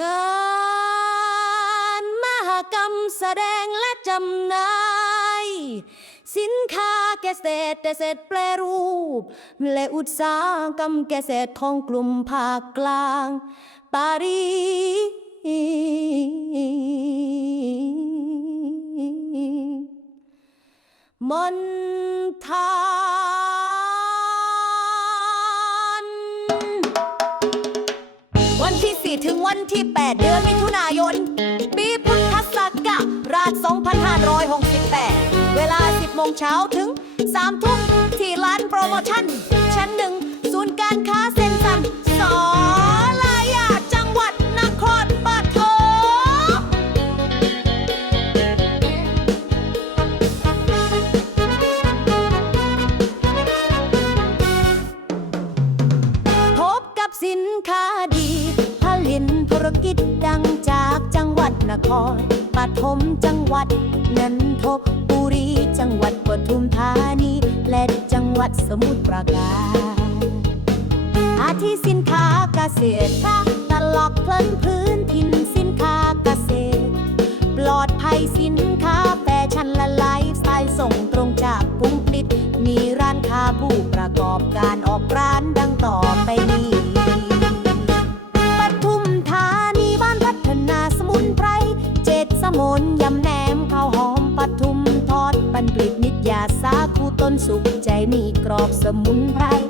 งานมหกรรมแสดงและจำหน่าย สินค้าเกษตรเกษตรแปรรูป และอุตสาหกรรมเกษตรของกลุ่มภาคกลาง ปารีมณฑา ที่ 8 เดือนมิถุนายน ปีพุทธศักราช 2568 เวลา 10 โมงเช้าถึง 3 ทุ่มที่ร้านโปรโมชั่น ครปฐมจังหวัดนันทบุรี จังหวัดปทุมธานี และจังหวัดสมุทรปราการอาทิสินค้าเกษตรค่ะตลอกเพลินพื้นถิ่นสินค้าเกษตร ปลอดภัยสินค้าแฟชั่นและไลฟ์สไตล์ส่งตรงจากปุ่งผลิตมีร้านค้าผู้ประกอบการออกร้านดัง สุขใจมีกรอบสมุนไพร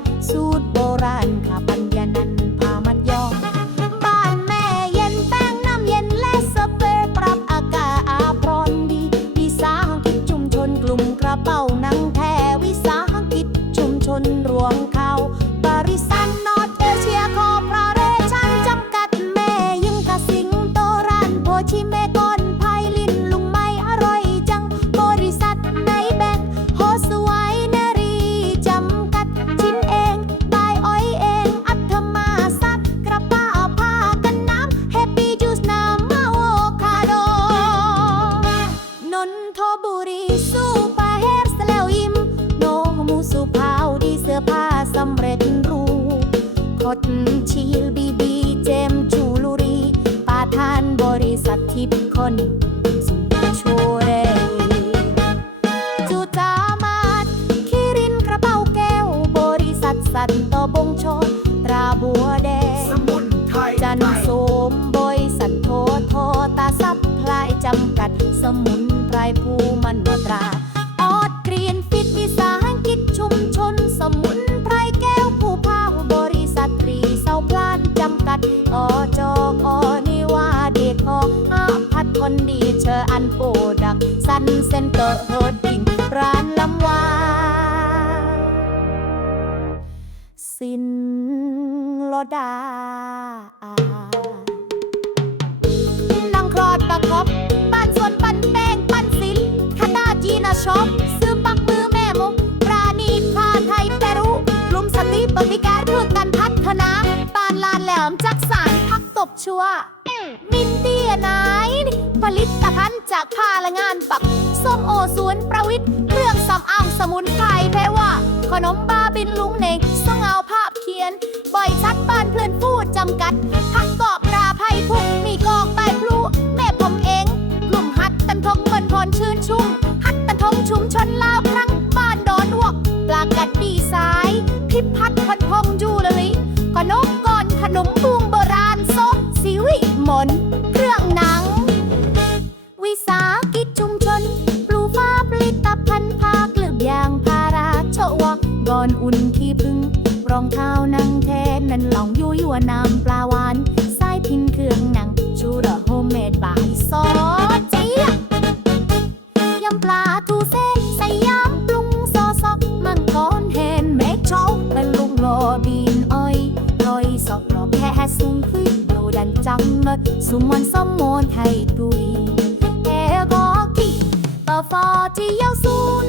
ทบุรีสู้ปาเฮฟสแล้วยิ้ม โนมูสุภาวดีเสื้อผ้าสำเร็จรูปคดชีลบีบีเจมจูลูรีปาทานบริษัททิพย์คนสุนโชเรจูจามาดคิรินกระเป๋าแก้ว บริษัทสันตบงชนตราบัวแดง สมุนไพรจันไทยโสมบริษัทโทโทตาซับพลายจำกัดสมุน ไพรภูมันวตราออดกรีนฟิตวิสาหกิจชุมชนสมุนไพรแก้วผู้พาบริษัทตรีเสาพลานจำกัดอจอกอนิวาเดคออาพัดคนดีเชออันโปดักสันเซนเตอร์โฮดดิ้งร้านลำวาสินโลดา ชอปซื้อปักมือแม่มงปราณีผ้าไทยแปรุกลุ่มสตรีบริการเพื่อการพัฒนาปานลานแหลมจักสารพักตบชัว มินเดียไนท์ผลิตภัณฑ์จากผ้าและงานปักส้มโอสวนประวิทย์เครื่องสำอางสมุนไพรแพ้ว่า ขนมบาบินลุงเนกสงเอาภาพเขียน บ่อยชัดบ้านเพื่อนพูดจำกัดพัก ชั่วน้ำปลาหวานสายพิงเครื่องหนัง ชูระโฮมเมดบายซอสเจี๊ยยำปลาทูเส้นใส่ยำปรุงซอสอกมังกรแฮนเมดโชว์เป็นลุงโลบีนอ้อยลอยสอกรอแค่สูงขึ้นโดดันจังเมดสุมวันสมมนไทยตุยแอก็ขี้ต่อฟอที่ยาวสูน